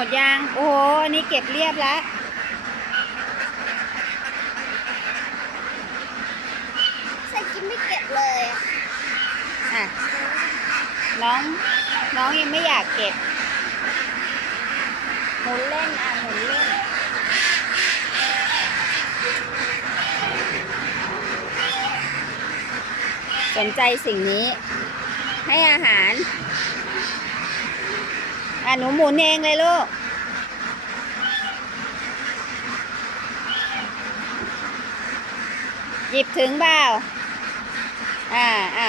มดยาง โอ้โห อันนี้เก็บเรียบแล้ว ใส่กินไม่เก็บเลยอะ น้อง น้องยังไม่อยากเก็บ หมุนเล่นอะหมุนเล่น สนใจสิ่งนี้ ให้อาหารอะหนูหมุนเองเลยลูก หยิบถึงเปล่าอ่าอะ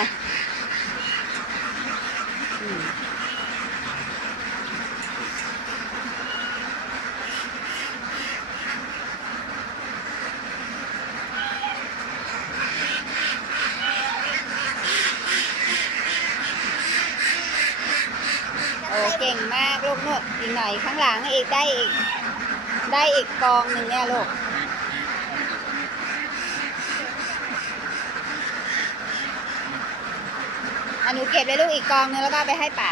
โอ้เก่งมากลูกนู่นอีกหน่อยข้างหลังอีกได้อีก ได้อีกกองหนึ่งเนี่ยลูก อัน หนูเก็บเลยลูกอีกกองนึงแล้วก็ไปให้ป๋า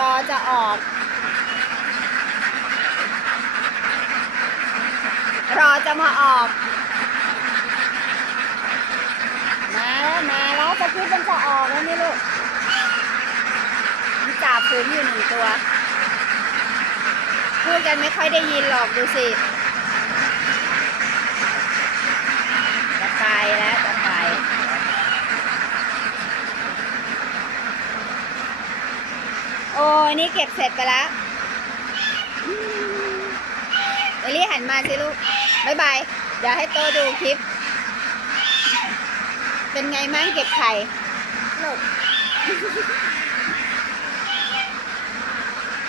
รอ จะออก รอจะมาออก มาแล้วมาแล้วสคริปต์มันจะออกแล้วนี่ลูกมีจ่าฝูงอยู่หนึ่งตัว พูดกันไม่ค่อยได้ยินหรอกดูสิจะไปแล้วจะไป โอ้นี่เก็บเสร็จไปแล้วอืมเอลี่หันมาสิลูกบายบาย เดี๋ยวให้โตดูคลิป เป็นไงมั่งเก็บไข่ลูก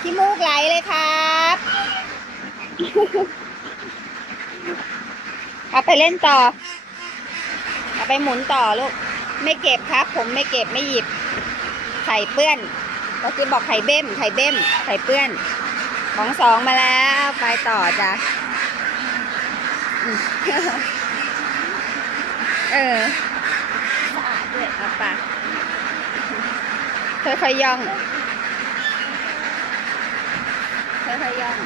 ขี้มูกไหลเลยครับเอาไปเล่นต่อ เอาไปหมุนต่อลูก ไม่เก็บครับ ผมไม่เก็บไม่หยิบ ไข่เปื้อน ก็คือบอกไข่เบ้ม ไข่เบ้ม ไข่เปื้อน ของสองมาแล้ว ไปต่อจ้ะ เออสะอาดด้วยเอาปะค่อยๆย่องค่อยๆย่อง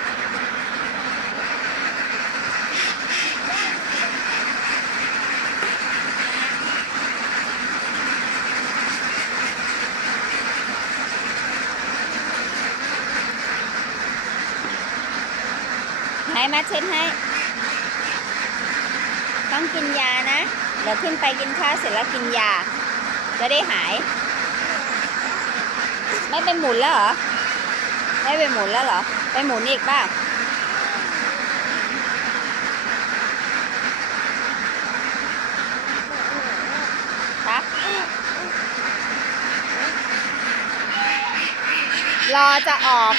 มาเช็ดให้ ต้องกินยานะ เดี๋ยวขึ้นไปกินข้าวเสร็จแล้วกินยา จะได้หาย ไม่ไปหมุนแล้วเหรอ ไม่ไปหมุนแล้วเหรอ ไปหมุนอีกบ้างครับรอจะออก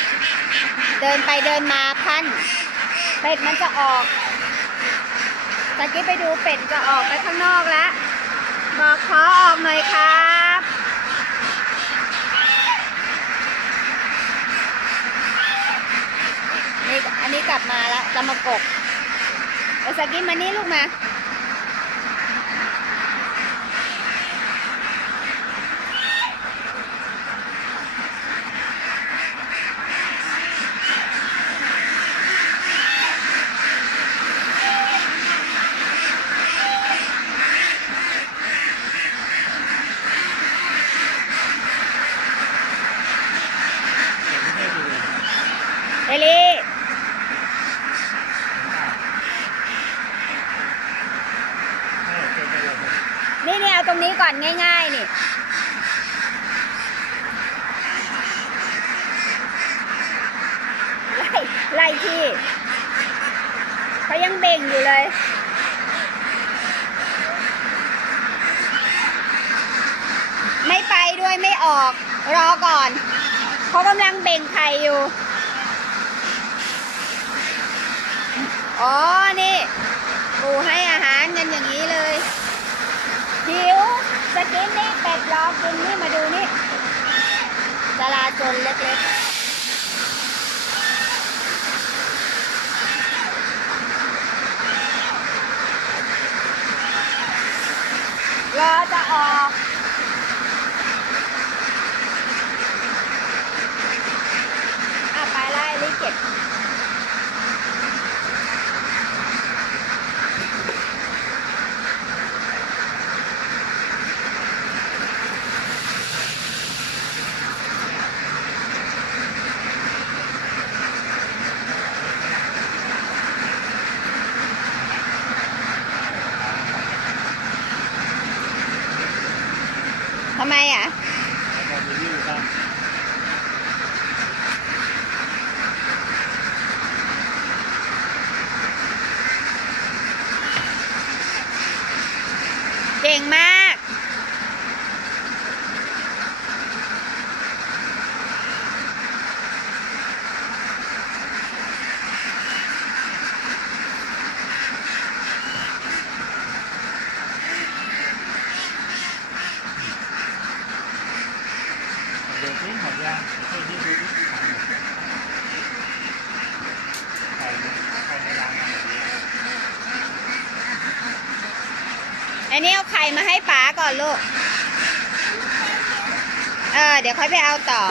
เดินไปเดินมาพัน เป็ดมันจะออกตะกี้ไปดูเป็ดจะออกไปข้างนอกแล้ว บอกขอออกหน่อยครับนี่อันนี้กลับมาแล้วจะมากบไอ้สกินมานี่ลูกมา เอลี่นี่นี่เอาตรงนี้ ก่อนง่ายๆนี่ไล่ไล่ที่เขายังเบ่งอยู่เลยไม่ไปด้วยไม่ออก รอก่อนเขากำลังเบ่งไข่อยู่ อ๋อ นี่ปูให้อาหารกันอย่างนี้เลยหิวสกินนี่ เป็ดรอกินนี่มาดูนี่จราจนเล็กๆรอจะออกอะไปไล่รีบเก็บ ทำไมอะ แล้วก็ไปยืดบ้าง เก่งมาก เดี๋ยวนี้หมดยังให้ที่ดูดิไข่เนี่ยไข่ในร้านมาหมดเลย อันนี้เอาไข่มาให้ป๋าก่อนลูก เออ เดี๋ยวค่อยไปเอาต่อ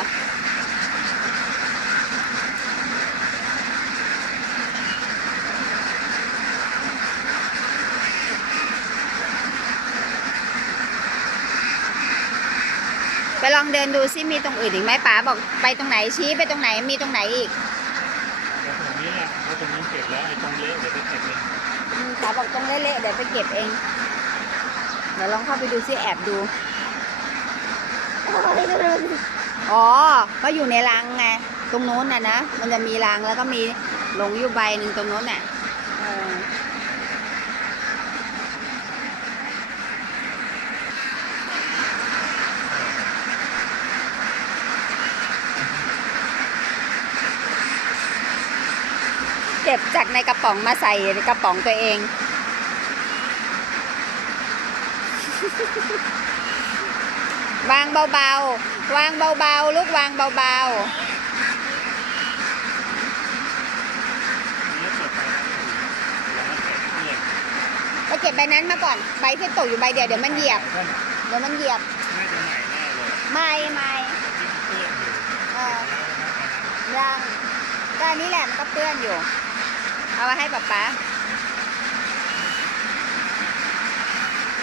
ไปลองเดินดูซิมีตรงอื่นอีกไหมป๋าบอกไปตรงไหนชี้ไปตรงไหนมีตรงไหนอีกแล้วตรงนี้แหละเพราะตรงนี้เก็บแล้วไอ้ตรงเละเดี๋ยวไปเก็บเองอืมป๋าบอกตรงเละๆเดี๋ยวไปเก็บเองเดี๋ยวลองเข้าไปดูซิแอบดู อ๋อ ก็อยู่ในรังไง ตรงโน้นน่ะนะ มันจะมีรังแล้วก็มีหลงอยู่ใบหนึ่งตรงโน้นน่ะเออเก็บจากในกระป๋องมาใส่ในกระป๋องตัวเอง วางเบาๆ วางเบาๆ ลูกวางเบานี่เปิดไฟแล้วเก็บเพื่อนๆไปเก็บใบนั้นมาก่อน ใบที่ตกอยู่ใบเดียวเดี๋ยวมันเหยียบนั่นเดี๋ยวมันเหยียบน่าจะใหม่แน่เลยไม่ไม่ที่เพื่อนอยู่เออยังก็อันนี้แหละมันก็เปื้อนอยู่ เอามาให้ป๊าป๊า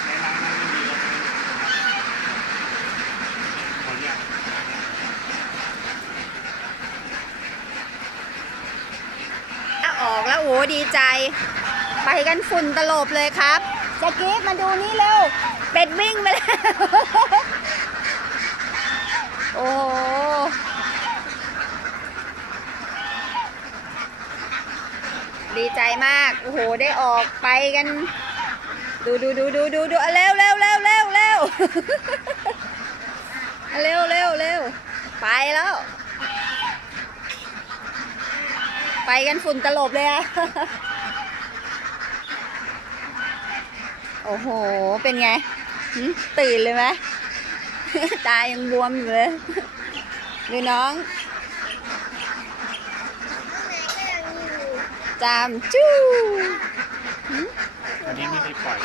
ในร้านนั้นไม่มีแล้วหมดยัง ถ้าออกแล้ว โอ้ดีใจ ไปกันฝุ่นตลบเลยครับแจะกีดมาดูนี่เร็ว เป็ดวิ่งไปแล้วโอ้โหดีใจมาก โอ้โห ได้ออกไปกัน ดูดูดูดูดูดูเอาเร็วเร็วเร็วเร็วเร็วเอาเร็วเร็วเร็วไปแล้ว ไปกันฝุ่นตลบเลยอะโอ้โห เป็นไง ตื่นเลยไหมตายังบวมอยู่เลย ดูน้องจามจู้อันนี้ไม่ได้ปล่อย